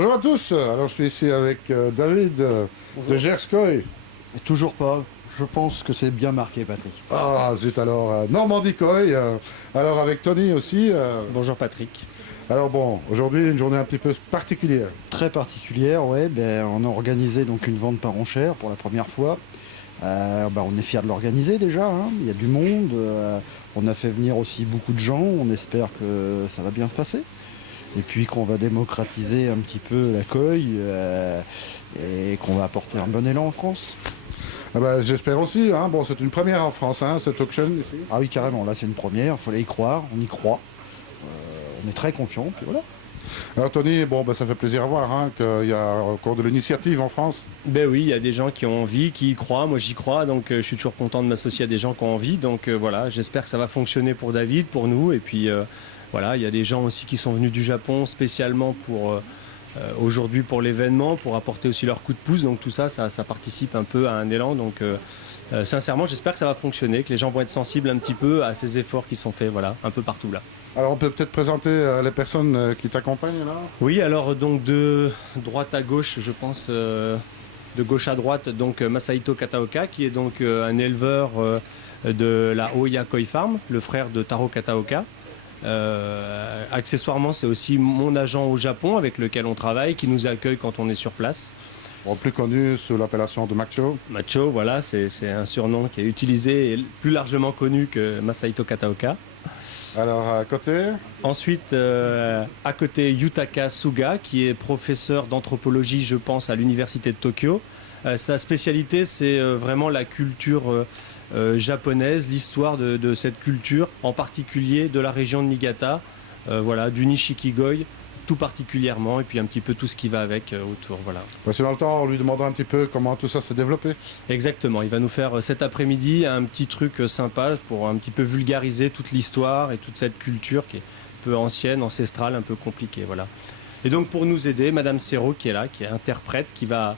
Bonjour à tous, alors je suis ici avec David de Gerskoy. Toujours pas. Je pense que c'est bien marqué, Patrick. Ah zut alors, Normandie Koi, alors avec Tony aussi. Bonjour Patrick. Alors bon, aujourd'hui une journée un petit peu particulière. Très particulière, ouais. On a organisé donc une vente par enchère pour la première fois. On est fiers de l'organiser déjà, hein. Il y a du monde. On a fait venir aussi beaucoup de gens. On espère que ça va bien se passer. Et puis qu'on va démocratiser un petit peu la koi et qu'on va apporter un bon élan en France. Ah bah, j'espère aussi, hein. Bon, c'est une première en France, hein, cette auction ici. Ah oui, carrément, là c'est une première, il fallait y croire, on y croit. On est très confiants, puis voilà. Alors Tony, bon, bah, ça fait plaisir à voir hein, qu'il y a encore de l'initiative en France. Ben oui, il y a des gens qui ont envie, qui y croient, moi j'y crois, donc je suis toujours content de m'associer à des gens qui ont envie, donc voilà, j'espère que ça va fonctionner pour David, pour nous, et puis voilà, il y a des gens aussi qui sont venus du Japon spécialement pour aujourd'hui pour l'événement, pour apporter aussi leur coup de pouce, donc tout ça, ça participe un peu à un élan, donc sincèrement j'espère que ça va fonctionner, que les gens vont être sensibles un petit peu à ces efforts qui sont faits, voilà, un peu partout là. Alors on peut peut-être présenter les personnes qui t'accompagnent là. Oui, alors donc de droite à gauche, je pense, de gauche à droite, donc Masahito Kataoka, qui est donc un éleveur de la Oya Koi Farm, le frère de Taro Kataoka. Accessoirement, c'est aussi mon agent au Japon avec lequel on travaille, qui nous accueille quand on est sur place. Bon, plus connu sous l'appellation de Macho. Macho, voilà, c'est un surnom qui est utilisé et plus largement connu que Masahito Kataoka. Alors à côté. Ensuite, à côté, Yutaka Suga, qui est professeur d'anthropologie, je pense, à l'université de Tokyo. Sa spécialité, c'est vraiment la culture japonaise, l'histoire de cette culture, en particulier de la région de Niigata, voilà, du Nishiki-goi, tout particulièrement, et puis un petit peu tout ce qui va avec autour. Voilà. Parce que dans le temps, on lui demandera un petit peu comment tout ça s'est développé. Exactement, il va nous faire cet après-midi un petit truc sympa pour un petit peu vulgariser toute l'histoire et toute cette culture qui est un peu ancienne, ancestrale, un peu compliquée. Voilà. Et donc pour nous aider, Madame Serrault qui est là, qui est interprète, qui va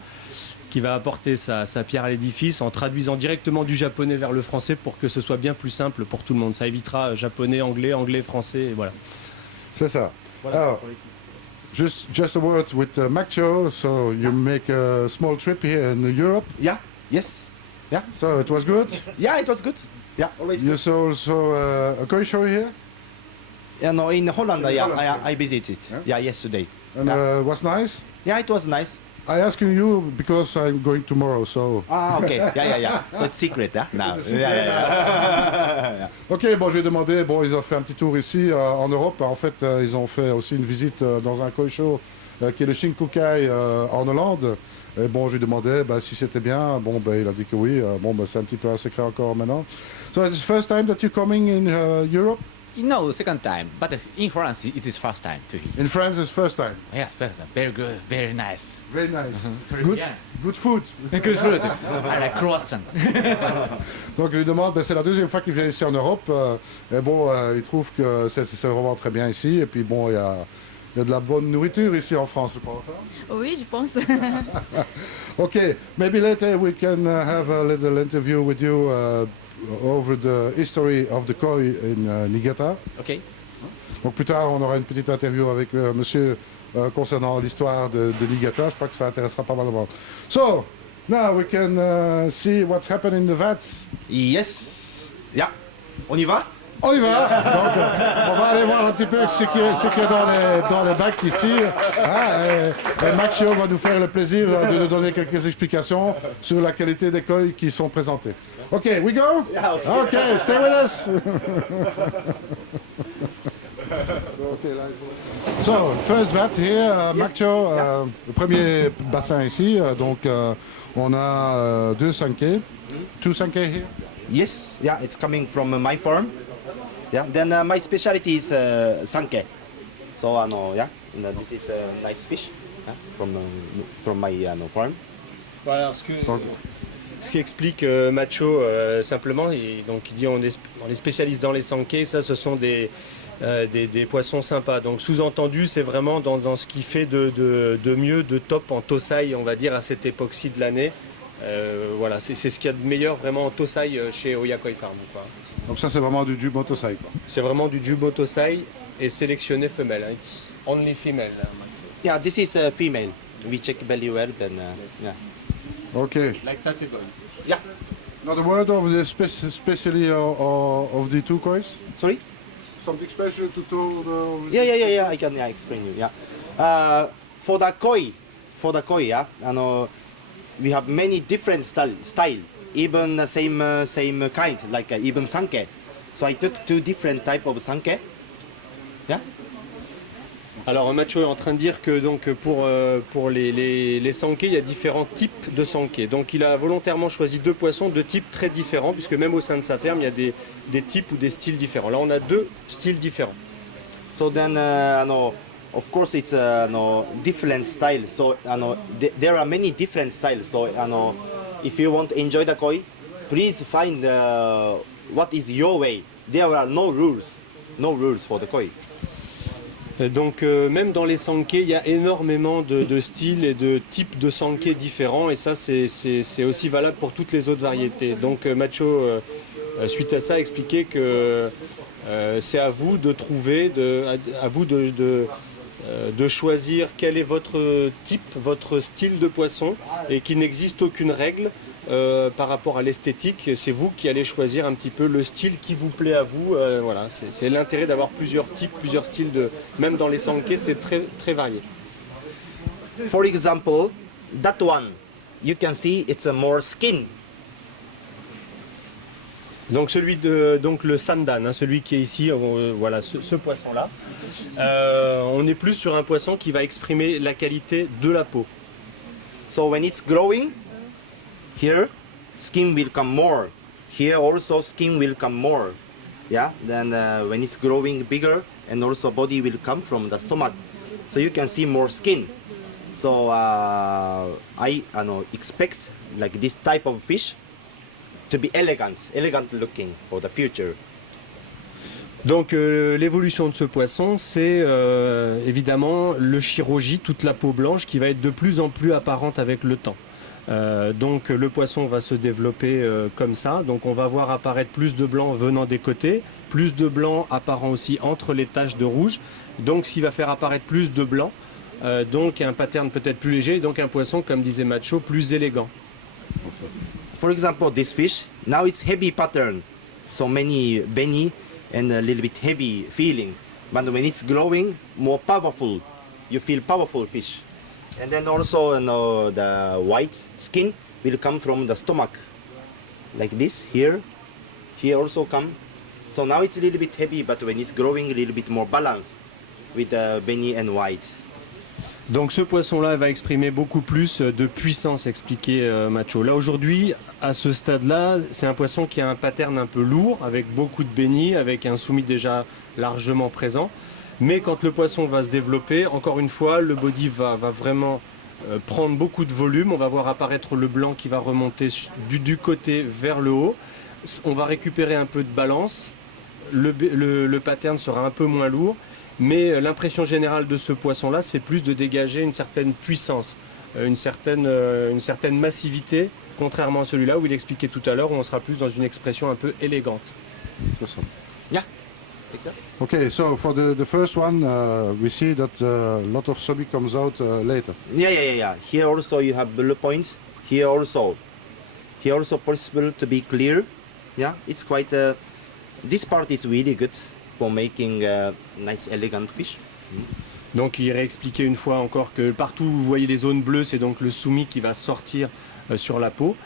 apporter sa pierre à l'édifice en traduisant directement du japonais vers le français pour que ce soit bien plus simple pour tout le monde. Ça évitera japonais, anglais, français, et voilà. C'est ça. Voilà. Alors, just a word with Macho. So you make a small trip here in Europe. Yeah, yes. Yeah. So it was good. Yeah, it was good. Yeah, always You good. saw also a koi show here, Yeah, no, in Holland, In yeah, Holland, I visited. Yeah, yesterday. and was nice. Yeah, it was nice. I asking you because I'm going tomorrow. So. Ah, okay. Yeah. So it's secret, yeah? Now. It's a secret. Yeah. Ok, bon, je lui ai demandé, bon, ils ont fait un petit tour ici en Europe. En fait, ils ont fait aussi une visite dans un koi show qui est le Shinkukai en Hollande. Et bon, je lui demandais si c'était bien. Bon, il a dit que oui. Bon, c'est un petit peu un secret encore maintenant. So it's the first time that you're coming in Europe? No, second time. But in France, it is first time to hear. In France, it's first time. Yes, first time. Very good, very nice. Very nice. Très Good, bien. good food. Good food. I like croissant. Donc je lui demande, c'est la deuxième fois qu'il vient ici en Europe. Et bon, il trouve que c'est vraiment très bien ici. Et puis bon, il y a de la bonne nourriture ici en France, je pense. Hein? Oui, je pense. Okay, maybe later we can have a little interview with you over the history of the koi in Niigata. Okay. Donc plus tard, on aura une petite interview avec monsieur concernant l'histoire de Niigata. Je crois que ça intéressera pas mal de monde. So, now we can see what's happening in the vats. Yes. Yeah. On y va? On y va. Donc, on va aller voir un petit peu ce qui est dans les bacs ici. Hein, et Macho va nous faire le plaisir de nous donner quelques explications sur la qualité des koi qui sont présentés. OK, we go? Yeah, okay. OK, stay with us. So, first vat here, Macho, le premier bassin ici. Donc, on a deux sanke. Two sanke here. Yes. Yeah, it's coming from my farm. Yeah. Then my specialty is sanke. So, yeah, this is a nice fish from my farm. Voilà, ce qui explique Macho simplement, donc il dit on est spécialiste dans les sankei, ça ce sont des poissons sympas. Donc sous-entendu, c'est vraiment dans ce qui fait de mieux, de top en Tosai, on va dire, à cette époque-ci de l'année. Voilà, c'est ce qu'il y a de meilleur vraiment en Tosai chez Oya Koi Farm, quoi. Donc ça, c'est vraiment du Jubo Tosai, quoi. C'est vraiment du Jubo Tosai et sélectionné femelle. Hein. It's only female. Yeah, this is a female. We check belly well, then yeah. Okay. Like that again. Yeah. Now the word of the specially of the two kois? Sorry? Something special to tell Yeah. I can explain you. Yeah. For the koi, yeah. We have many different style. Even the same kind, like even sanke. So I took 2 different type of sanke. Yeah. Alors Macho est en train de dire que donc pour les sankés, il y a différents types de sankés. Donc il a volontairement choisi 2 poissons de types très différents, puisque même au sein de sa ferme, il y a des types ou des styles différents. Là, on a 2 styles différents. So then, of course, it's different style. So there are many different styles. So if you want to enjoy the koi, please find what is your way. There are no rules for the koi. Donc même dans les sankés, il y a énormément de styles et de types de sankés différents, et ça c'est aussi valable pour toutes les autres variétés. Donc Macho, suite à ça, a expliqué que c'est à vous de trouver, à vous de choisir quel est votre type, votre style de poisson, et qu'il n'existe aucune règle par rapport à l'esthétique. C'est vous qui allez choisir un petit peu le style qui vous plaît à vous. Voilà, c'est l'intérêt d'avoir plusieurs types, plusieurs styles même dans les sankés, c'est très très varié. For example, that one, you can see it's a more skin. Donc donc le sandan, hein, celui qui est ici, voilà, ce poisson-là. On est plus sur un poisson qui va exprimer la qualité de la peau. So when it's growing, here skin will come more. Here also skin will come more. Yeah. Then when it's growing bigger, and also body will come from the stomach. So you can see more skin. So I expect like this type of fish to be elegant looking for the future. Donc l'évolution de ce poisson, c'est évidemment le shiroji, toute la peau blanche, qui va être de plus en plus apparente avec le temps. Donc le poisson va se développer comme ça, donc on va voir apparaître plus de blanc venant des côtés, plus de blanc apparent aussi entre les taches de rouge, donc ce qui va faire apparaître plus de blanc, donc un pattern peut-être plus léger, donc un poisson, comme disait Macho, plus élégant. For example, this fish, now it's heavy pattern, so many beni and a little bit heavy feeling. But when it's growing, more powerful, you feel powerful fish. And then also the white skin will come from the stomach, like this, here also come. So now it's a little bit heavy, but when it's growing, a little bit more balanced with the beni and white. Donc ce poisson-là va exprimer beaucoup plus de puissance, expliquait Macho. Là aujourd'hui, à ce stade-là, c'est un poisson qui a un pattern un peu lourd, avec beaucoup de bénis, avec un soumis déjà largement présent. Mais quand le poisson va se développer, encore une fois, le body va vraiment prendre beaucoup de volume. On va voir apparaître le blanc qui va remonter du côté vers le haut. On va récupérer un peu de balance. Le pattern sera un peu moins lourd. Mais l'impression générale de ce poisson-là, c'est plus de dégager une certaine puissance, une certaine massivité, contrairement à celui-là où il expliquait tout à l'heure, où on sera plus dans une expression un peu élégante. Yeah. Take that. Okay, so for the first one, we see that a lot of sobi comes out later. Yeah. Here also you have bullet points. Here also possible to be clear. Yeah, it's quite. This part is really good for making nice, elegant fish. Donc il réexpliquait une fois encore que partout où vous voyez les zones bleues, c'est donc le soumi qui va sortir sur la peau.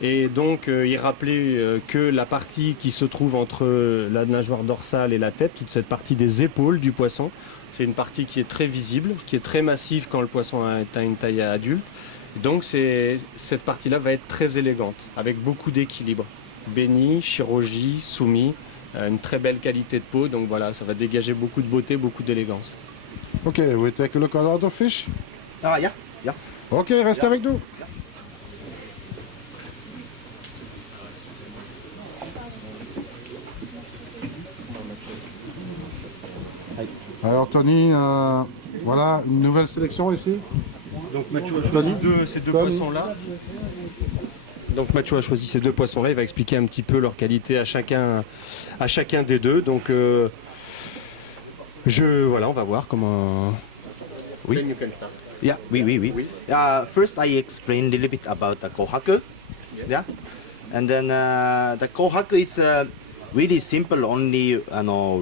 Et donc il rappelait que la partie qui se trouve entre la nageoire dorsale et la tête, toute cette partie des épaules du poisson, c'est une partie qui est très visible, qui est très massive quand le poisson a une taille adulte. Donc cette partie-là va être très élégante, avec beaucoup d'équilibre. Beni, shiroji, soumi, une très belle qualité de peau, donc voilà, ça va dégager beaucoup de beauté, beaucoup d'élégance. Ok, we take a look at other fish. Ah, yeah. Ok, restez avec nous. Alors Tony, voilà une nouvelle sélection ici. Donc Macho a choisi ces deux poissons-là. Donc Macho a choisi ces deux poissons-là, il va expliquer un petit peu leur qualité à chacun des deux. Donc voilà, on va voir comment Oui. Then you can start. Yeah, oui. First, I explain a little bit about the kohaku. Yeah, and then the kohaku is really simple, only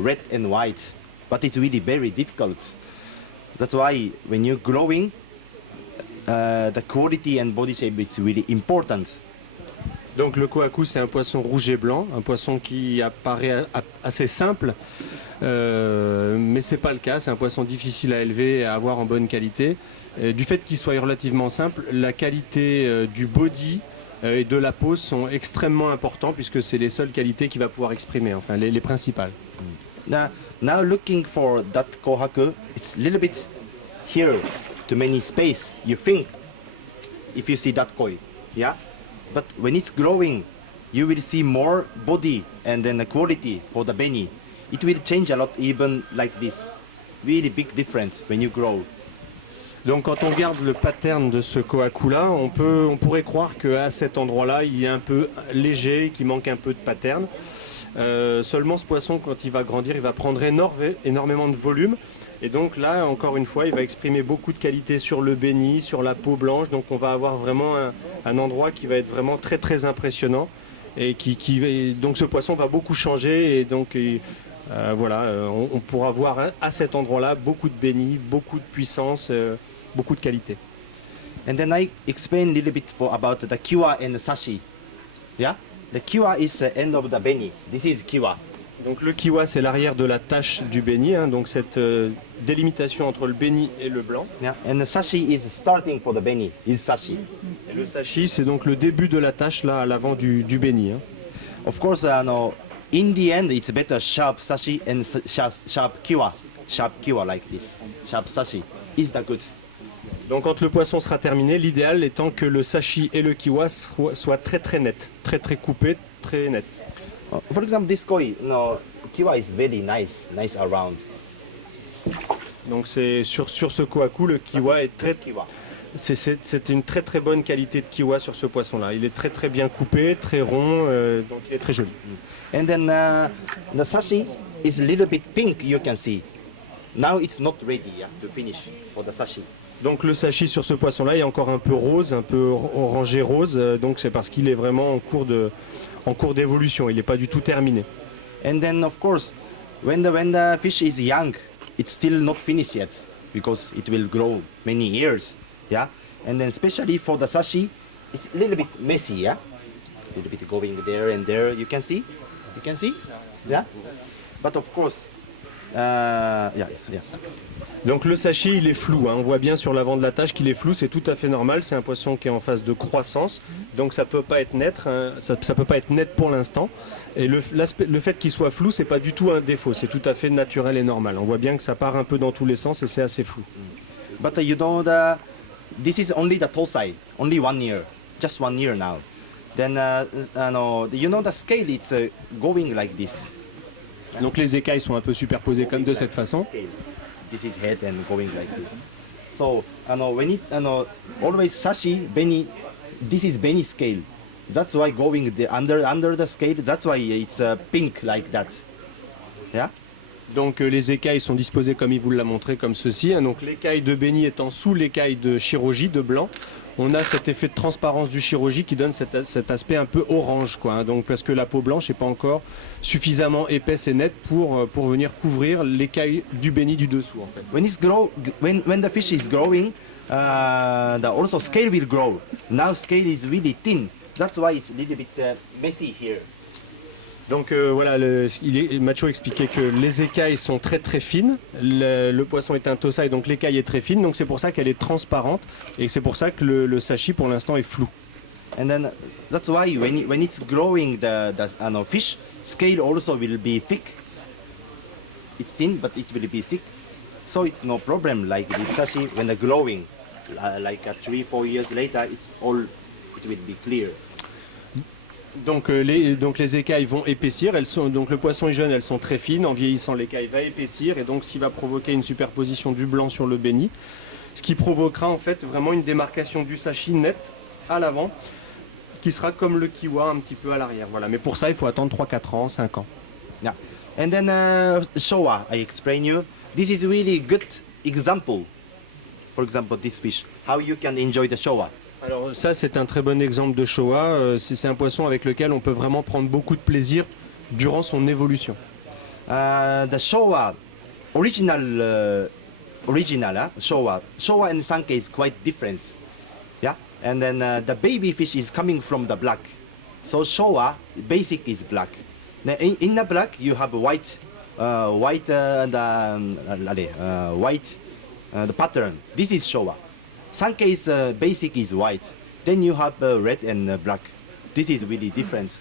red and white, but it's really very difficult. That's why when you're growing, the quality and body shape is really important. Donc le kohaku, c'est un poisson rouge et blanc, un poisson qui apparaît assez simple, mais c'est pas le cas. C'est un poisson difficile à élever et à avoir en bonne qualité. Du fait qu'il soit relativement simple, la qualité du body et de la peau sont extrêmement importants puisque c'est les seules qualités qu'il va pouvoir exprimer, enfin les principales. Now looking for that kohaku, it's a little bit here, too many space. You think if you see that koi, yeah. But when it's growing, you will see more body and then the quality for the beni. It will change a lot, even like this. Really big difference when you grow. Donc quand on regarde le pattern de ce kohaku-là, on pourrait croire qu'à cet endroit-là, il est un peu léger, qu'il manque un peu de pattern. Seulement ce poisson, quand il va grandir, il va prendre énormément de volume. Et donc là, encore une fois, il va exprimer beaucoup de qualité sur le béni, sur la peau blanche. Donc on va avoir vraiment un endroit qui va être vraiment très très impressionnant. Et donc ce poisson va beaucoup changer. Et donc voilà, on pourra voir à cet endroit-là beaucoup de béni, beaucoup de puissance, beaucoup de qualité. And then I explain a little bit about the kiwa and the sashi. Yeah, the kiwa is the end of the beni. This is kiwa. Donc le kiwa, c'est l'arrière de la tache du béni, hein, donc cette délimitation entre le béni et le blanc. Yeah, and the sashi is starting for the beni. Is sashi. Et le sashi, c'est donc le début de la tache là à l'avant du béni. Hein. Of course, no, in the end, it's better sharp sashi and sharp kiwa. Sharp kiwa like this. Sharp sashi is the good. Donc quand le poisson sera terminé, l'idéal étant que le sashi et le kiwa soient très très nets, très très coupés, très nets. For example, this koi, no, kiwa is very nice around. Donc c'est sur ce kohaku, le kiwa est très kiwa. C'est une très très bonne qualité de kiwa sur ce poisson-là. Il est très très bien coupé, très rond, donc il est très joli. And then the sashi is a little bit pink, you can see. Now it's not ready to finish for the sashi. Donc le sashi sur ce poisson-là est encore un peu rose, un peu orangé rose, donc c'est parce qu'il est vraiment en cours d'évolution, il n'est pas du tout terminé. And then of course, when the fish is young, it's still not finished yet because it will grow many years, yeah. And then especially for the sashi, it's a little bit messy, yeah. A little bit going there and there. You can see, yeah. But of course, yeah. Donc le sashi, il est flou, hein. On voit bien sur l'avant de la tache qu'il est flou, c'est tout à fait normal, c'est un poisson qui est en phase de croissance, donc ça peut pas être net, hein. Ça peut pas être net pour l'instant. Et le fait qu'il soit flou, c'est pas du tout un défaut, c'est tout à fait naturel et normal. On voit bien que ça part un peu dans tous les sens et c'est assez flou. But you know, this is only the tosai, only 1 year, just 1 year now. Then you know the scale, it's going like this. Donc les écailles sont un peu superposées comme de cette façon. This is head and going like this. So when it always sashi beni, this is beni scale. That's why going under the scale. That's why it's pink like that. Yeah. Donc les écailles sont disposées comme il vous l'a montré, comme ceci. Hein. Donc l'écaille de béni étant sous l'écaille de shiroji, de blanc. On a cet effet de transparence du shiroji qui donne cet aspect un peu orange, quoi. Hein. Donc parce que la peau blanche n'est pas encore suffisamment épaisse et nette pour venir couvrir l'écaille du béni du dessous, en fait. When the fish is growing, the also scale will grow. Now scale is really thin. That's why it's a little bit messy here. Donc voilà, Macho expliquait que les écailles sont très très fines, le poisson est un tosai, donc l'écaille est très fine, donc c'est pour ça qu'elle est transparente et c'est pour ça que le sashi pour l'instant est flou. And then that's why when it's growing, the fish scale also will be thick. It's thin, but it will be thick, so it's no problem like this sashi when the growing, like 3-4 years later, it will be clear. Donc les écailles vont épaissir, donc le poisson est jeune, elles sont très fines, en vieillissant l'écaille va épaissir et donc ce qui va provoquer une superposition du blanc sur le béni, ce qui provoquera en fait vraiment une démarcation du sashi net à l'avant, qui sera comme le kiwa un petit peu à l'arrière. Voilà. Mais pour ça il faut attendre 3-4 ans, 5 ans. Yeah. And then Showa, I explain you, this is really good example For example, this fish, how you can enjoy the showa. Alors ça c'est un très bon exemple de showa. C'est un poisson avec lequel on peut vraiment prendre beaucoup de plaisir durant son évolution. The showa, original showa and sanke is quite different. Yeah, and then the baby fish is coming from the black. So showa basic is black. Then in the black you have white, the pattern. This is showa. Sanke is basic is white. Then you have red and black. This is really different.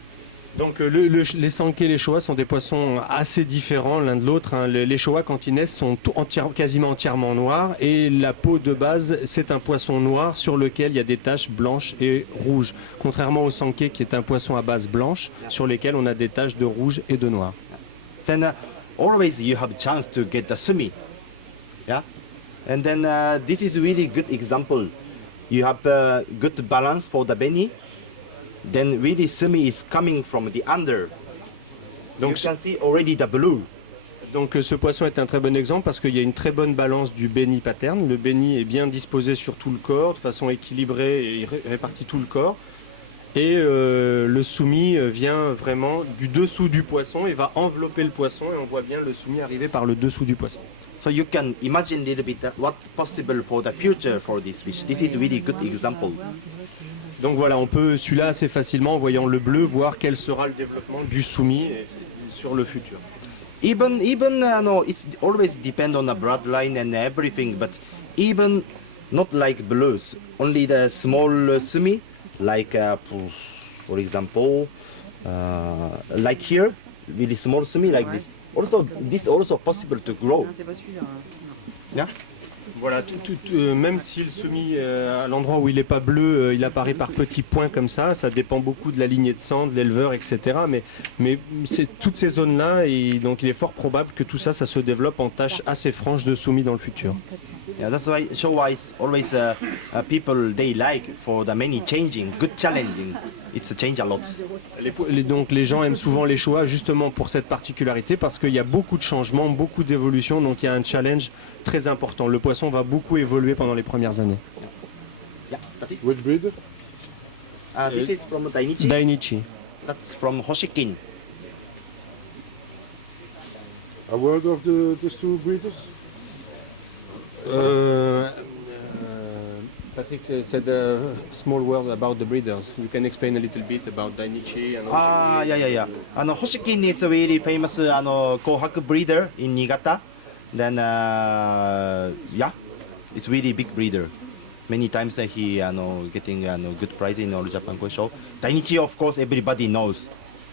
Donc les sankés et les showa sont des poissons assez différents l'un de l'autre, hein. Les showa quand ils naissent sont quasiment entièrement noirs et la peau de base c'est un poisson noir sur lequel il y a des taches blanches et rouges. Contrairement au sanké qui est un poisson à base blanche sur lesquels on a des taches de rouge et de noir. Then always you have chance to get the sumi. Yeah, and then this is really good example. You have good balance for the beni. Then really sumi is coming from the under. Donc, you can see already the blue. Donc ce poisson est un très bon exemple parce qu'il y a une très bonne balance du béni pattern. Le béni est bien disposé sur tout le corps de façon équilibrée et il répartit tout le corps. Et le sumi vient vraiment du dessous du poisson et va envelopper le poisson et on voit bien le sumi arriver par le dessous du poisson. So you can imagine a little bit what possible for the future for this fish. This is really good example. Donc voilà, on peut celui-là assez facilement en voyant le bleu voir quel sera le développement du sumi sur le futur. Even no, it's always depend on the bloodline and everything, but even not like blues, only the small sumi, like for example, like here, really small sumi like this. Also, this also possible to grow. Yeah. Voilà, même si le sumi, à l'endroit où il n'est pas bleu, il apparaît par petits points comme ça dépend beaucoup de la lignée de sang, de l'éleveur, etc. Mais c'est toutes ces zones-là, et donc il est fort probable que tout ça, ça se développe en taches assez franches de sumi dans le futur. Yeah, that's why showa is always people they like for the many changing, good challenging. It's a change a lot. Donc les gens aiment souvent les showa justement pour cette particularité parce qu'il y a beaucoup de changements, beaucoup d'évolutions, donc il y a un challenge très important. Le poisson va beaucoup évoluer pendant les premières années. Yeah, that's it. Which breed? This is from Dainichi. Dainichi. That's from Hoshikin. A word of these two breeders? Patrick said a small word about the breeders. You can explain a little bit about Dainichi and Yeah. Hoshikin is a really famous Kohaku breeder in Niigata. Then, it's really big breeder. Many times he getting good prize in All Japan Koi Show. Dainichi, of course, everybody knows.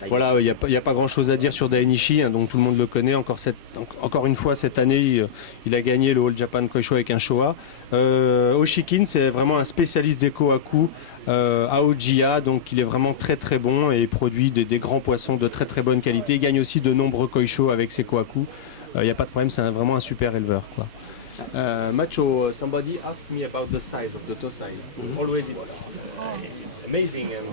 Voilà, il n'y a pas grand chose à dire sur Dainichi, hein, donc tout le monde le connaît. Encore une fois, cette année, il a gagné le All Japan Koi Show avec un Showa. Hoshikin, c'est vraiment un spécialiste des Kohaku à Ojiya, donc il est vraiment très très bon et il produit des grands poissons de très très bonne qualité. Il gagne aussi de nombreux Koi Show avec ses Kohaku. Il n'y a pas de problème, c'est vraiment un super éleveur, quoi. Macho, somebody asked me about the size of the tosai. Always it's amazing and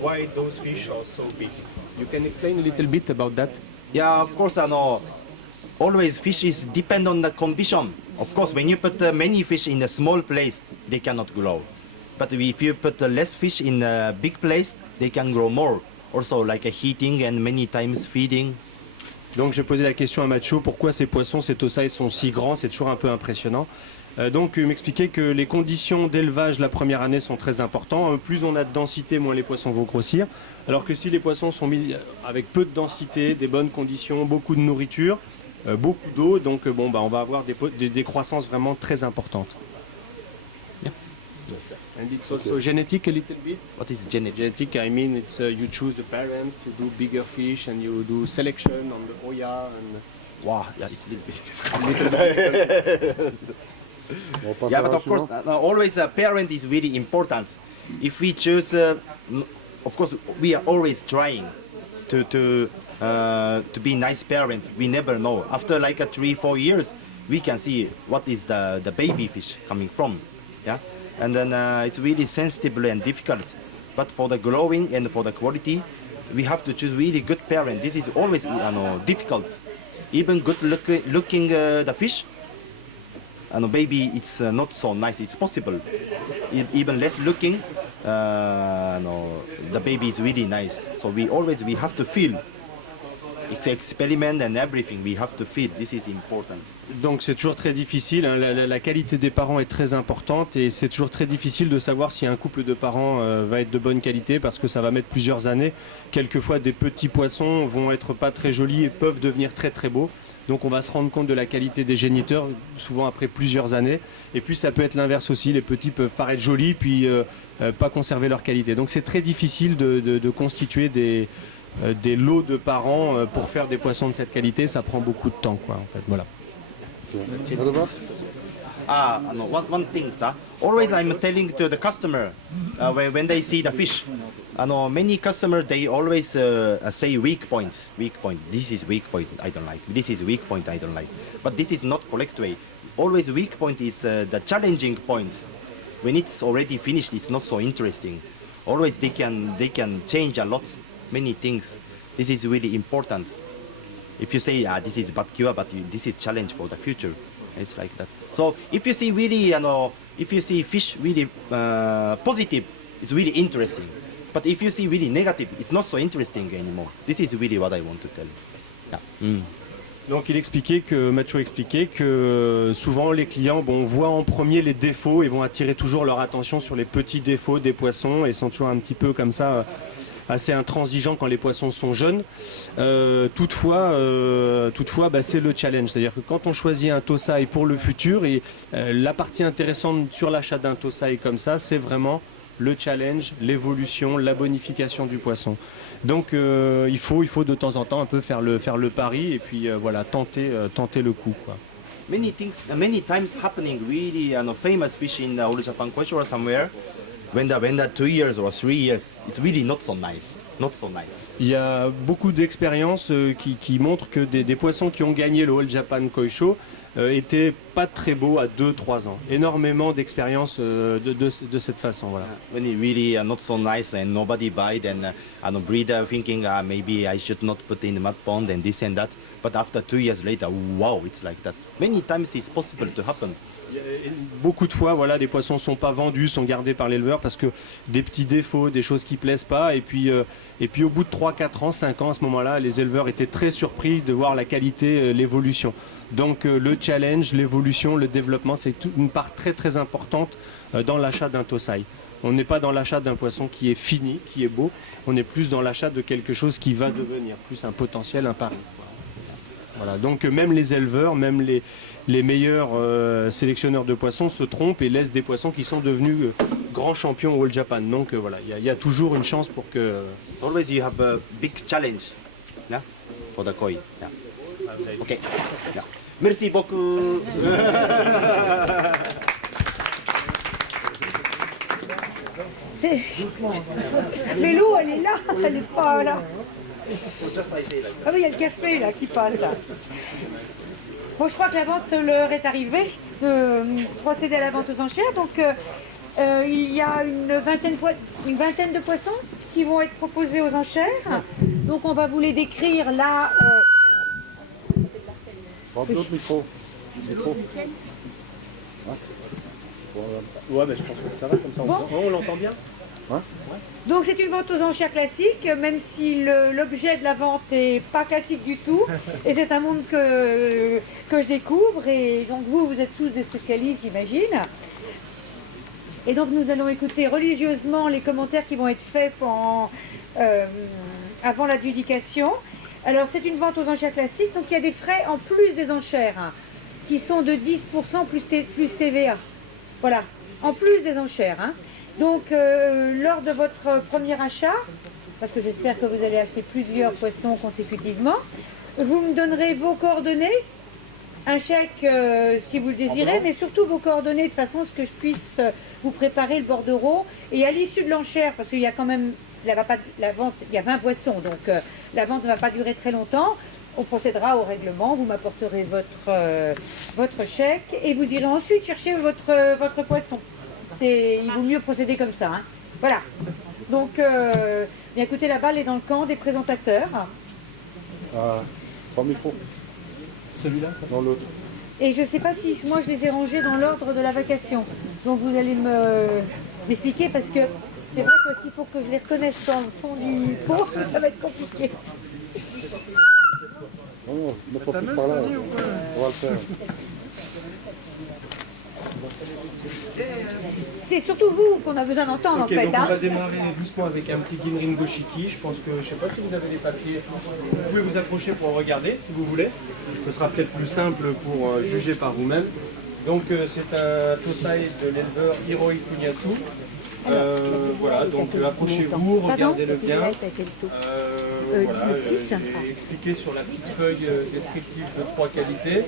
why those fish are so big. You can explain a little bit about that? Yeah, of course, always fish is depend on the condition. Of course, when you put many fish in a small place, they cannot grow. But if you put less fish in a big place, they can grow more. Also, like heating and many times feeding. Donc j'ai posé la question à Macho, pourquoi ces poissons, ces tosai sont si grands, c'est toujours un peu impressionnant. Donc il m'expliquait que les conditions d'élevage la première année sont très importantes. Plus on a de densité, moins les poissons vont grossir. Alors que si les poissons sont mis avec peu de densité, des bonnes conditions, beaucoup de nourriture, beaucoup d'eau, donc on va avoir des croissances vraiment très importantes. And it's also genetic a little bit. What is genetic? Genetic, I mean, it's you choose the parents to do bigger fish and you do selection on the Oya and. Wow, yeah, it's a little bit. Yeah, but of course, always a parent is really important. If we choose, of course, we are always trying to be nice parent. We never know. After like 3-4 years, we can see what is the baby fish coming from. Yeah. And then it's really sensitive and difficult. But for the growing and for the quality, we have to choose really good parent. This is always difficult. Even good looking the fish, baby, it's not so nice. It's possible, even less looking. The baby is really nice. So we have to feel. It's experiment and everything. We have to feel. This is important. Donc c'est toujours très difficile, hein. La qualité des parents est très importante et c'est toujours très difficile de savoir si un couple de parents va être de bonne qualité parce que ça va mettre plusieurs années. Quelquefois des petits poissons vont être pas très jolis et peuvent devenir très très beaux. Donc on va se rendre compte de la qualité des géniteurs souvent après plusieurs années. Et puis ça peut être l'inverse aussi, les petits peuvent paraître jolis puis pas conserver leur qualité. Donc c'est très difficile de constituer des lots de parents pour faire des poissons de cette qualité. Ça prend beaucoup de temps, quoi, en fait. Voilà. One thing, sir. Always I'm telling to the customer when they see the fish. Many customers they always say weak point. This is weak point. I don't like. This is weak point. I don't like. But this is not correct way. Always weak point is the challenging point. When it's already finished, it's not so interesting. Always they can change a lot, many things. This is really important. If you say, this is bad cure, but this is challenge for the future, it's like that. So if you see really, if you see fish really positive, it's really interesting. But if you see really negative, it's not so interesting anymore. This is really what I want to tell. Yeah. Donc Mathieu expliquait que souvent les clients voient en premier les défauts et vont attirer toujours leur attention sur les petits défauts des poissons et sont toujours un petit peu comme ça assez intransigeants quand les poissons sont jeunes. Toutefois, c'est le challenge. C'est-à-dire que quand on choisit un Tosai pour le futur, et la partie intéressante sur l'achat d'un Tosai comme ça, c'est vraiment le challenge, l'évolution, la bonification du poisson. Donc il faut de temps en temps un peu faire le pari et puis tenter le coup, quoi. Many times happening really famous fish in All Japan Kosho or somewhere. When the 2 years or 3 years, it's really not so nice. Not so nice. Il y a beaucoup d'expériences qui montrent que des poissons qui ont gagné le All Japan Koi Show étaient pas très beaux à 2-3 ans. Énormément d'expériences de cette façon. Voilà. When it really not so nice and nobody buy, then breeder thinking maybe I should not put in the mud pond and this and that. But after 2 years later, wow, it's like that. Many times it's possible to happen. Beaucoup de fois, des poissons sont pas vendus, sont gardés par l'éleveur parce que des petits défauts, des choses qui plaisent pas. Et puis au bout de 3, 4 ans, 5 ans, à ce moment-là, les éleveurs étaient très surpris de voir la qualité, l'évolution. Donc le challenge, l'évolution, le développement, c'est une part très très importante dans l'achat d'un Tosai. On n'est pas dans l'achat d'un poisson qui est fini, qui est beau. On est plus dans l'achat de quelque chose qui va devenir, plus un potentiel, un pari. Voilà. Donc même les éleveurs, même les meilleurs sélectionneurs de poissons se trompent et laissent des poissons qui sont devenus grands champions au All Japan. Donc il y a toujours une chance pour que... Always you have a big challenge, yeah, for the koi. Yeah. Okay. Yeah. Merci beaucoup. Mais l'eau, elle est là, elle n'est pas là. Ah oui, il y a le café là qui passe. Bon, je crois que la vente l'heure est arrivée de procéder à la vente aux enchères. Donc il y a une vingtaine de poissons qui vont être proposés aux enchères. Donc on va vous les décrire là. L'autre micro. Ouais, mais je pense que ça va comme ça. Bon. On l'entend bien. Donc c'est une vente aux enchères classique, même si l'objet de la vente n'est pas classique du tout. Et c'est un monde que je découvre. Et donc vous êtes tous des spécialistes, j'imagine. Et donc nous allons écouter religieusement les commentaires qui vont être faits avant l'adjudication. Alors c'est une vente aux enchères classiques, donc il y a des frais en plus des enchères, hein, qui sont de 10% plus TVA. Voilà, en plus des enchères. Hein. Donc lors de votre premier achat, parce que j'espère que vous allez acheter plusieurs poissons consécutivement, vous me donnerez vos coordonnées, un chèque si vous le désirez, mais surtout vos coordonnées de façon à ce que je puisse vous préparer le bordereau. Et à l'issue de l'enchère, parce qu'il y a quand même, la vente, il y a 20 poissons, donc la vente ne va pas durer très longtemps. On procédera au règlement, vous m'apporterez votre chèque et vous irez ensuite chercher votre poisson. Il vaut mieux procéder comme ça. Hein. Voilà. Donc, bien écoutez, la balle est dans le camp des présentateurs. 3 micros. Celui-là Dans l'autre. Et je ne sais pas si moi je les ai rangés dans l'ordre de la vacation. Donc vous allez m'expliquer parce que c'est vrai que s'il faut que je les reconnaisse dans le fond du pot, ça va être compliqué. Non, ne pas plus par là. On va le faire. C'est surtout vous qu'on a besoin d'entendre Ok, en fait. donc Hein. on va démarrer doucement avec un petit Ginrin Goshiki. Je pense que, je sais pas si vous avez les papiers, vous pouvez vous approcher pour regarder si vous voulez. Ce sera peut-être plus simple pour juger par vous-même. Donc c'est un Tosai de l'éleveur Hiroi Kunyasu. Voilà, donc approchez-vous, regardez-le bien. Voilà, 19,6. j'ai expliqué sur la petite feuille descriptive de 3 qualités.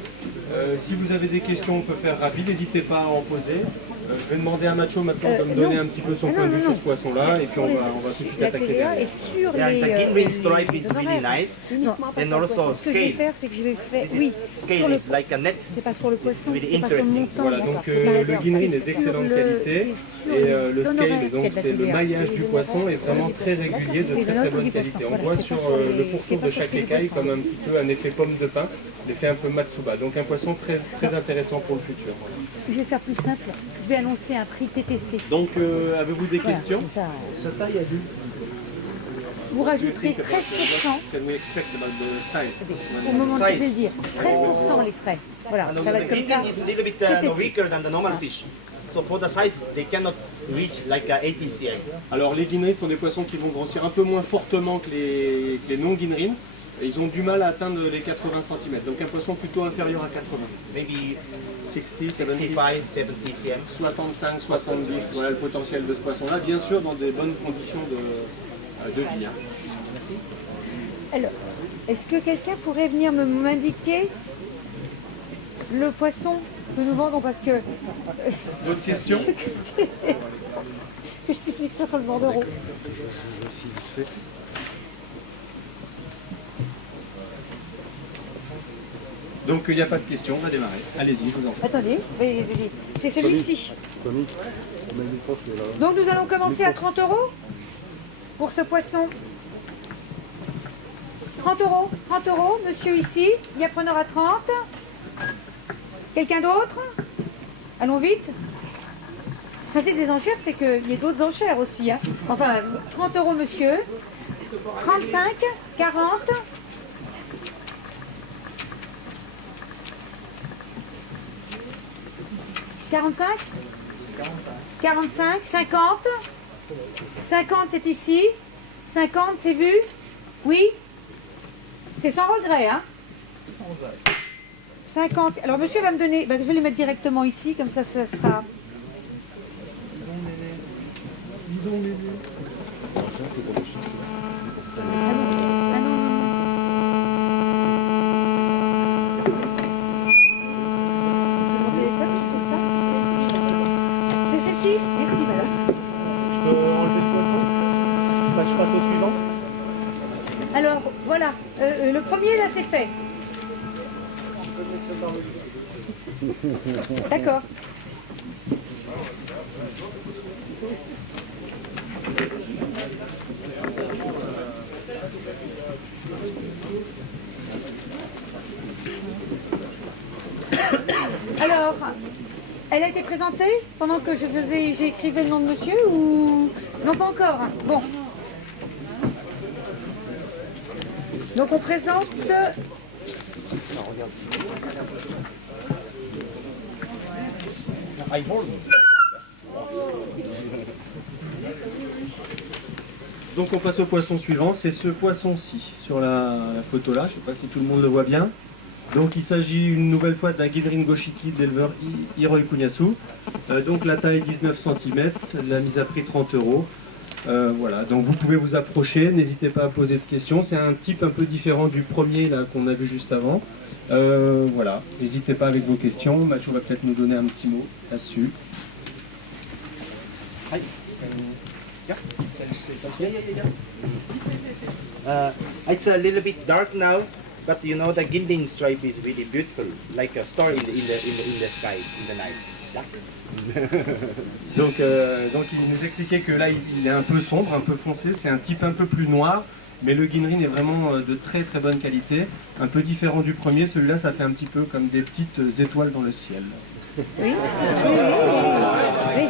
Si vous avez des questions, on peut faire rapide, n'hésitez pas à en poser. Je vais demander à Macho maintenant de me donner un petit peu son point de vue sur ce poisson-là, et puis on va tout de suite La attaquer TVA derrière. est sur Yeah, les... the Ginrin stripe is really nice. Non. And also Ce que je vais scale. faire, c'est que je vais faire... This Oui, is sur scale le... is like a net. C'est pas sur le poisson, really c'est pas sur le interesting. montant. Voilà, donc le Ginrin est d'excellente qualité, et le scale, donc c'est le maillage du poisson, est vraiment très régulier, de très bonne qualité. On voit sur le pourtour de chaque écaille comme un petit peu un effet pomme de pin, l'effet un peu Matsuba. Donc un poisson très, très intéressant pour le futur. Je vais faire plus simple. Je vais annoncer un prix TTC. Donc avez-vous des Voilà, questions? comme ça, Sa taille a dû. vous rajouterez 13% Can we expect about the size? au moment où je vais le dire. 13% les frais. Voilà, And ça va the être comme ça. Ginrin is a little bit weaker than the normal fish. So for the size, they cannot reach like a 80 cm. Alors les guinrines sont des poissons qui vont grossir un peu moins fortement que les non-guinrines. Ils ont du mal à atteindre les 80 cm, donc un poisson plutôt inférieur à 80. Maybe 60, 70, 65, 70 cm. 65, 70, voilà le potentiel de ce poisson-là, bien sûr dans des bonnes conditions de vie. Hein. Alors, est-ce que quelqu'un pourrait venir m'indiquer le poisson que nous vendons parce que D'autres questions? que je puisse l'écrire sur le bordereau. Donc il n'y a pas de questions, on va démarrer. Allez-y, je vous en prie. Attendez, c'est celui-ci. Tony, on met le micro, je suis là. Donc nous allons commencer à 30 € pour ce poisson. 30 €, 30 €, monsieur ici, il y a preneur à 30. Quelqu'un d'autre? Allons vite. Le principe des enchères, c'est qu'il y ait d'autres enchères aussi. Hein. Enfin, 30 € monsieur, 35, 40. 45, 45, 50, 50 c'est ici, 50 c'est vu, oui, c'est sans regret, hein. 50, alors monsieur va me donner, je vais les mettre directement ici, comme ça, ça sera... Ah non, c'est mon téléphone qui fait ça, c'est celle-ci, merci madame. Je peux enlever le poisson? Je passe au suivant. Alors, voilà, le premier, là, c'est fait. D'accord. Alors, elle a été présentée pendant que j'écrivais le nom de monsieur ou... Non, pas encore. Bon. Donc on présente... I hold. Donc on passe au poisson suivant, c'est ce poisson-ci, sur la photo là, je ne sais pas si tout le monde le voit bien. Donc il s'agit une nouvelle fois d'un Ginrin Goshiki de l'éleveur Hiroi Kunyasu. Donc la taille 19 cm, la mise à prix 30 €. Voilà, donc vous pouvez vous approcher, n'hésitez pas à poser de questions. C'est un type un peu différent du premier là qu'on a vu juste avant. Voilà, n'hésitez pas avec vos questions. Macho va peut-être nous donner un petit mot là-dessus. It's a little bit dark now, but you know the Ginrin stripe is really beautiful, like a star in the sky in the night. Yeah. Donc il nous expliquait que là il est un peu sombre, un peu foncé, c'est un type un peu plus noir Mais le Guinrin est vraiment de très très bonne qualité. Un peu différent du premier, celui-là ça fait un petit peu comme des petites étoiles dans le ciel. Oui, oui, oui, oui.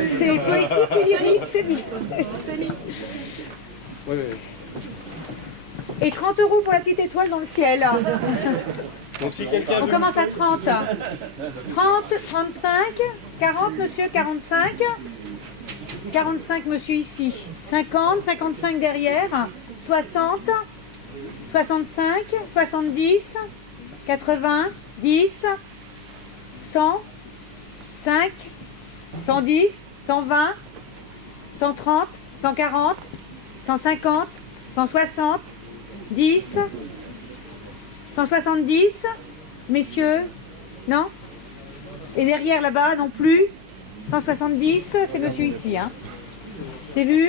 C'est poétique et lyrique, c'est bien. Et 30 € pour la petite étoile dans le ciel. On commence à 30. 30, 35, 40, monsieur, 45. 45, monsieur, ici. 50, 55 derrière. 60, 65, 70, 80, 10, 100, 5, 110, 120, 130, 140, 150, 160, 10, 170, messieurs, non? Et derrière là-bas non plus, 170, c'est monsieur ici, hein? C'est vu?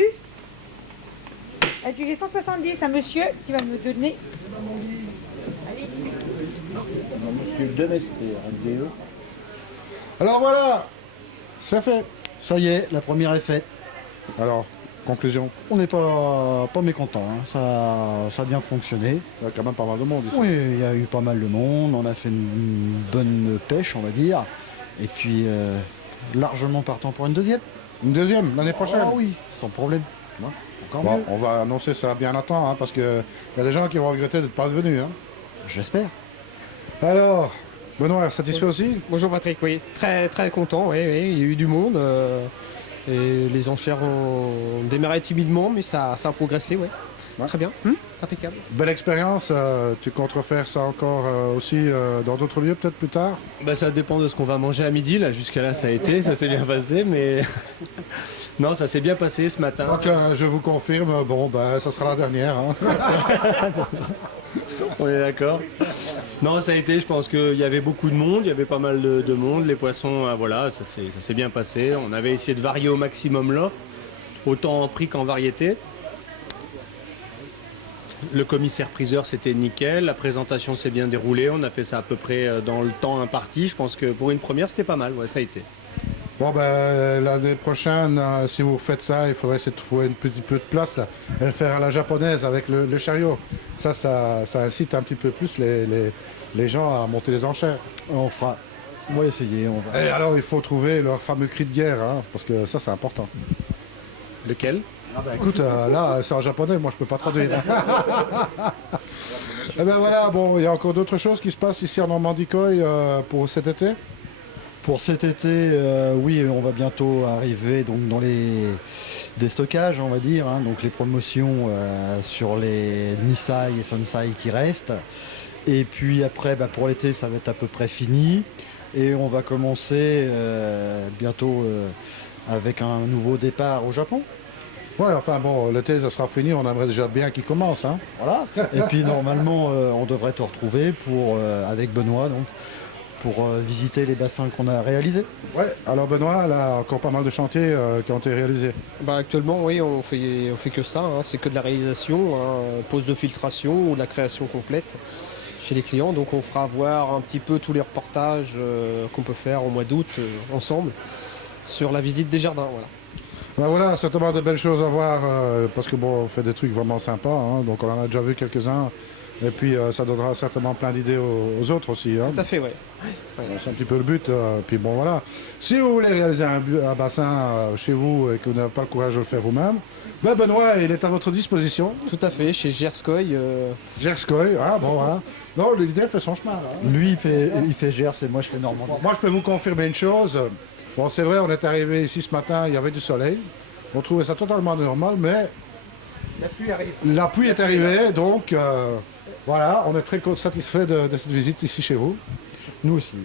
J'ai 170, un monsieur qui va me donner. Alors voilà, c'est fait. Ça y est, la première est faite. Alors, conclusion. On n'est pas mécontent, hein. Ça a bien fonctionné. Il y a quand même pas mal de monde ici. Oui, il y a eu pas mal de monde, on a fait une bonne pêche, on va dire. Et puis, largement partant pour une deuxième. Une deuxième, l'année prochaine. Ah oui, sans problème. Encore Bon, mieux. on va annoncer ça bien à temps, hein, parce qu'il y a des gens qui vont regretter d'être pas venus. Hein. J'espère. Alors, Benoît, satisfait aussi? Bonjour Patrick, oui, très très content, oui, oui. Il y a eu du monde et les enchères ont démarré timidement mais ça a progressé, oui. Ouais. Très bien, impeccable. Belle expérience, tu comptes refaire ça encore aussi dans d'autres lieux peut-être plus tard? Bah, ça dépend de ce qu'on va manger à midi, là jusqu'à là ça a été, ça s'est bien passé, mais non ça s'est bien passé ce matin. Donc je vous confirme, bon bah ça sera la dernière. Hein. On est d'accord. Non, ça a été, je pense qu'il y avait beaucoup de monde, il y avait pas mal de monde, les poissons, voilà, ça s'est bien passé. On avait essayé de varier au maximum l'offre, autant en prix qu'en variété. Le commissaire-priseur, c'était nickel, la présentation s'est bien déroulée, on a fait ça à peu près dans le temps imparti. Je pense que pour une première, c'était pas mal, ouais, ça a été. Bon ben l'année prochaine, si vous faites ça, il faudrait essayer de trouver un petit peu de place là, et le faire à la japonaise avec le chariot. Ça incite un petit peu plus les gens à monter les enchères. On fera. On va essayer. Et alors il faut trouver leur fameux cri de guerre, hein, parce que ça c'est important. Lequel? Écoute, là c'est en japonais, moi je peux pas traduire. Et ben voilà, bon, il y a encore d'autres choses qui se passent ici en Normandie Koi pour cet été? Pour cet été, oui, on va bientôt arriver donc dans les déstockages, on va dire, hein, donc les promotions sur les Nisai et Sonsai qui restent. Et puis après, pour l'été, ça va être à peu près fini. Et on va commencer bientôt avec un nouveau départ au Japon. Ouais, enfin bon, l'été ça sera fini, on aimerait déjà bien qu'il commence. Hein. Voilà. Et puis normalement, on devrait te retrouver avec Benoît, donc, pour visiter les bassins qu'on a réalisés. Ouais, alors Benoît, là, encore pas mal de chantiers qui ont été réalisés. Actuellement, oui, on fait que ça, hein. C'est que de la réalisation, hein, pose de filtration ou de la création complète chez les clients. Donc on fera voir un petit peu tous les reportages qu'on peut faire au mois d'août ensemble sur la visite des jardins. Voilà. Ben voilà, certainement de belles choses à voir, parce que bon, on fait des trucs vraiment sympas, hein, donc on en a déjà vu quelques-uns. Et puis ça donnera certainement plein d'idées aux autres aussi. Hein. Tout à fait, oui. C'est un petit peu le but. Puis bon, voilà. Si vous voulez réaliser un bassin chez vous et que vous n'avez pas le courage de le faire vous-même, ben Benoît, il est à votre disposition. Tout à fait, chez Gerskoy. Gerskoy, ah bon, voilà. Non, l'idée fait son chemin. Là. Lui, il fait Gers et moi, je fais Normandie. Moi, je peux vous confirmer une chose. Bon, c'est vrai, on est arrivé ici ce matin, il y avait du soleil. On trouvait ça totalement normal, mais la pluie est arrivée, donc voilà, on est très satisfait de cette visite ici chez vous. Nous aussi.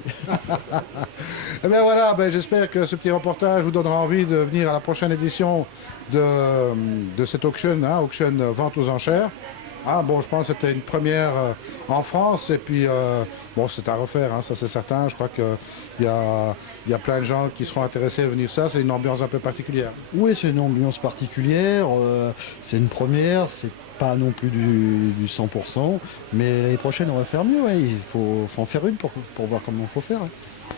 Et bien voilà, j'espère que ce petit reportage vous donnera envie de venir à la prochaine édition de cette auction, hein, auction vente aux enchères. Ah, bon, je pense que c'était une première en France, et puis bon, c'est à refaire, hein, ça c'est certain. Je crois qu'il y a plein de gens qui seront intéressés à venir ça. C'est une ambiance un peu particulière. Oui, c'est une ambiance particulière, c'est une première, c'est pas non plus du 100%, mais l'année prochaine on va faire mieux, ouais. Il faut en faire une pour voir comment il faut faire. Hein.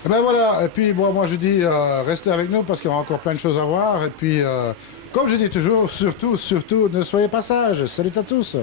Et ben voilà, et puis bon, moi je dis restez avec nous parce qu'il y aura encore plein de choses à voir, et puis Comme je dis toujours, surtout, ne soyez pas sages. Salut à tous.